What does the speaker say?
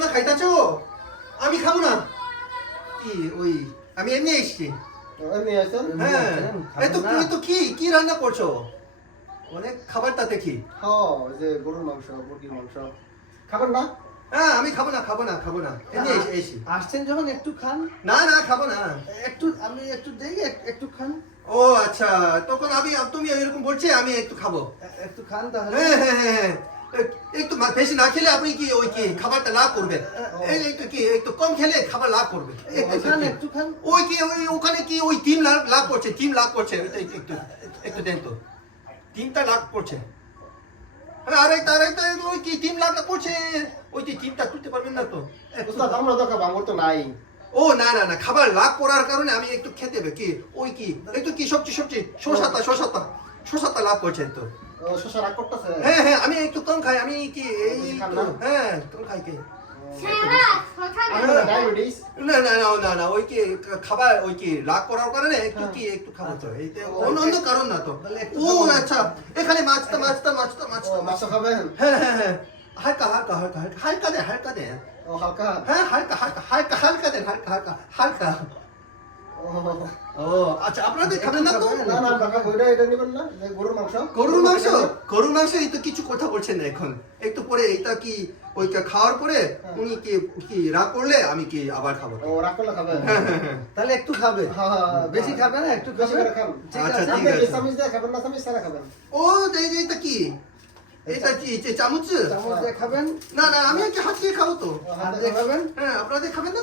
তোমরা খাইতাছো? আমি খাবো না। কি ওই আমি এমনি এসেছি। এমনি আছেন? হ্যাঁ। এই তো তুমি তো কি রান্না করছো? অনেক খাবার তাতে কি? হ্যাঁ, ওই যে গরুর মাংস, মুরগির মাংস। খাবেন না? হ্যাঁ আমি খাবো না। এমনি এসেছি। আসছেন যখন একটু খান। না খাবো না। আমি একটু দেই, একটু খান। ও আচ্ছা, তখন তুমি এরকম বলছে আমি একটু খাবো। একটু খান তাহলে। হ্যাঁ। একটু বেশি না খেলে আপনি কি ওই কি খাবারটা লাভ করবেন? একটু কম খেলে খাবার লাভ করবে। একটু খান। ওই ওখানে কি ওই লাভ করছে একটু দেন তো। টিমটা লাভ করছে। আরেকটা ওই কি লাভ করছে। ওই টিমটা তুলতে পারবেন না তো? উস্তাদ, আমরা তো খাবো, আমার তো নাই। ও না খাবার লাভ করার কারণে আমি একটু খেতে হবে কি ওই কি একটু কি সবজি শসাটা লাভ করছে তো। ও, শশা রাগ করতেছে? হ্যাঁ আমি একটু কম খাই। আমি কি এই খান তো না? হ্যাঁ কম খাই কি। আপনার ডায়াবেটিস? না ওই কি খাবার ওই কি লাভ করার কারণে একটু খাবো তো। এই তো অন্য কারণ না তো। ও আচ্ছা, এখানে মাছটা। ও, মাছ খাবেন? হ্যাঁ হালকা দে। ও, হালকা? হ্যাঁ হালকা দেন হালকা। ও আচ্ছা, আপনাদের খাবেন না তো? না, বাবা, এটা নেবেন না? যে গরুর মাংস? গরুর মাংস এই তো কিছু কথা বলছেন না এখন। একটু পরে এটা কি ওইটা খাওয়ার পরে উনি কি রাগ করলে আমি কি আবার খাবো। ও, রাগ করলে খাবেন? হ্যাঁ। তাহলে একটু খাবে। হ্যাঁ, বেশি খাবে না, একটু বেশি খাবে। করে খান। ঠিক আচ্ছা, আছে। ঠিক আপনি আছে। কি চামচ দিয়ে খাবেন না চামচ ছাড়া খাবেন? ও এটা কি এটা কি চামচ? চামচ দিয়ে খাবেন। না আমি কি হাত দিয়ে খাবো তো। হাত দিয়ে খাবেন। হ্যাঁ আপনাদের খাবেন না?